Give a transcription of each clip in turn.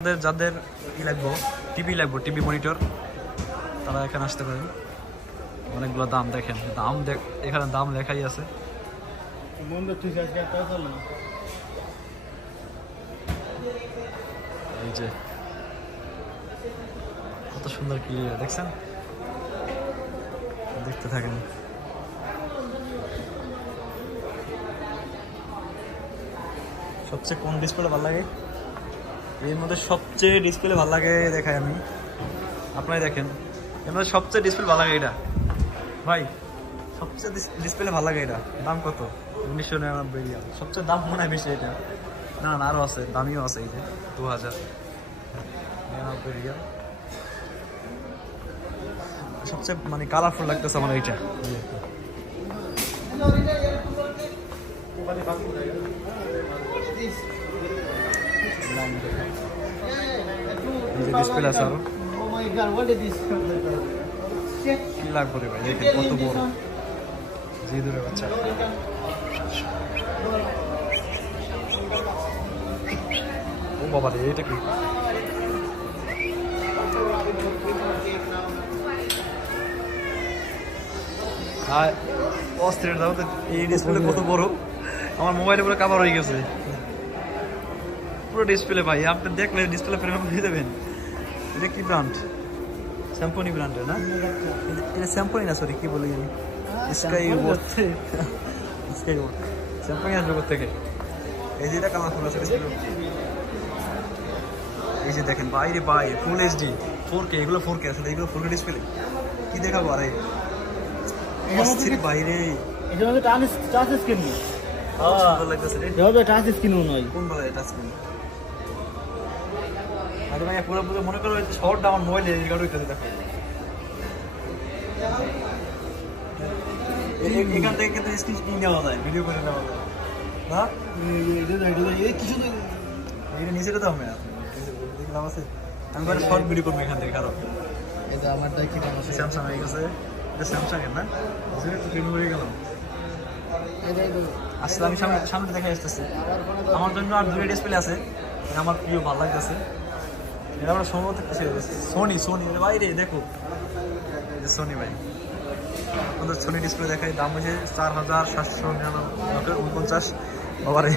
যাদের লাগবে TV monitor তারা এখানে আসতে পারেন। অনেকগুলো দাম দেখেন, এখানে দাম লেখাই আছে। এই যে কত সুন্দর ক্লিয়ার দেখছেন, দেখতে থাকেন। সবচেয়ে কোন ডিসপ্লে ভালো লাগে? এর মধ্যে সবচেয়ে ডিসপ্লে ভালো লাগে দেখাই আমি, আপনারাই দেখেন। এর মধ্যে সবচেয়ে ডিসপ্লে ভালো লাগে এটা ভাই, সবচেয়ে ডিসপ্লে ভালো লাগে এটা। দাম কত? 1999 রিয়াল। সবচেয়ে দাম মনে হয় বেশি এটা। না না আরও আছে, দামিও আছে। এই যে 2099 রিয়াল। সবচেয়ে মানে কালারফুল লাগতেছে আমার এইটা। ডিসপ্লে আছে আরো। কি লাগবে রে ভাই, দেখেন কত বড় জি দূরে বাচ্চা। ও বাবা রে, এটা কি? অস্থির দাও তো, এই ডিসপ্লে কত বড়, আমার মোবাইলে পুরো কভার হয়ে গেছে পুরো ডিসপ্লে ভাই। আপনি দেখলে ডিসপ্লে ফ্রেম দিয়ে দেবেন। এটা কি ব্র্যান্ড? স্যামসং ব্র্যান্ডের না? এটা স্যামসং না, সরি কি বলি আমি, স্কাইওয়াক। স্কাইওয়াক স্যামসং এর জগৎ থেকে। এই যে এটা কালারফুল আছে ডিসপ্লে। এই যে দেখেন বাইরে বাইরে ফুল এইচডি 4K, এগুলো 4K আছে, এগুলো 4K ডিসপ্লে। কি দেখাবো আরে অস্থির বাইরে। এটা হলো টাচ স্ক্রিন। সুন্দর লাগতেছে রে। এটা হবে টাচ স্ক্রিন নয়। কোন বলে টাচ স্ক্রিন? আরে ভাই পুরো পুরো মনে করো শর্টটা আমার মোবাইলে রেকর্ড হইতেছে। দেখো এখান থেকে কিন্তু স্ক্রিন নেওয়া যায়, ভিডিও করে নেওয়া যায় না? এই কিছু এটা নিচেটা দাও না, দেখলাম আছে। আমি বলে শর্ট ভিডিও করবো এখান থেকে। কারণ এটা আমারটা কি দাম আছে? স্যামসাং হয়ে গেছে। এটা স্যামসাং এর না? ট্রেন হয়ে গেলাম। আসলে আমি সামনে দেখা আসতেছি। আমার জন্য আর দুটো ডিসপ্লে আছে, আমার প্রিয় ভালো লাগতেছে। এটা আমরা সম্ভবত সোনি বাইরে দেখো, সোনি ভাই। আমাদের সোনি ডিসপ্লে দেখায়, দাম হচ্ছে 4749 বাবারে।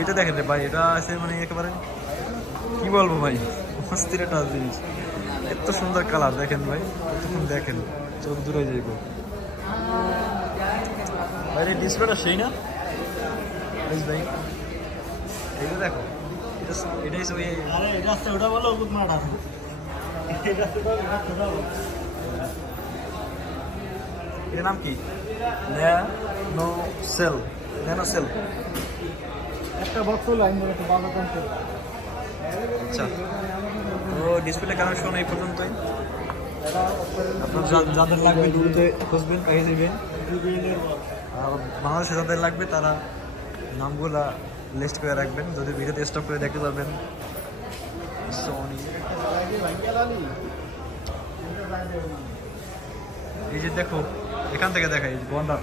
এটা দেখেন রে ভাই, এটা আছে মানে একেবারে কি বলবো ভাই, অস্থির একটা জিনিস। এত সুন্দর কালার দেখেন ভাই, কতক্ষণ দেখেন চোখ দূরে যাইব ভাই। ডিসপ্লেটা সেই না ভাই, এটা দেখো, এটাই সব। আরে এটা আছে, ওটা বলো গুদমাটা। এটার নাম কি? ন্যানোসেল। একটা বক্স হলো আমি বলতে বাবা কোনটা। আচ্ছা, তো ডিসপ্লে কানেকশন এই পর্যন্তই। আপনার যাদের লাগবে দ্রুত খুঁজবেন, পেয়ে দেবেন। আর বাংলাদেশে যাদের লাগবে তারা নামগুলা লিস্ট করে রাখবেন, যদি ভিডিওতে স্টপ করে দেখতে পারবেন। সোনি এই যে দেখো, এখান থেকে দেখাই বন্ডার।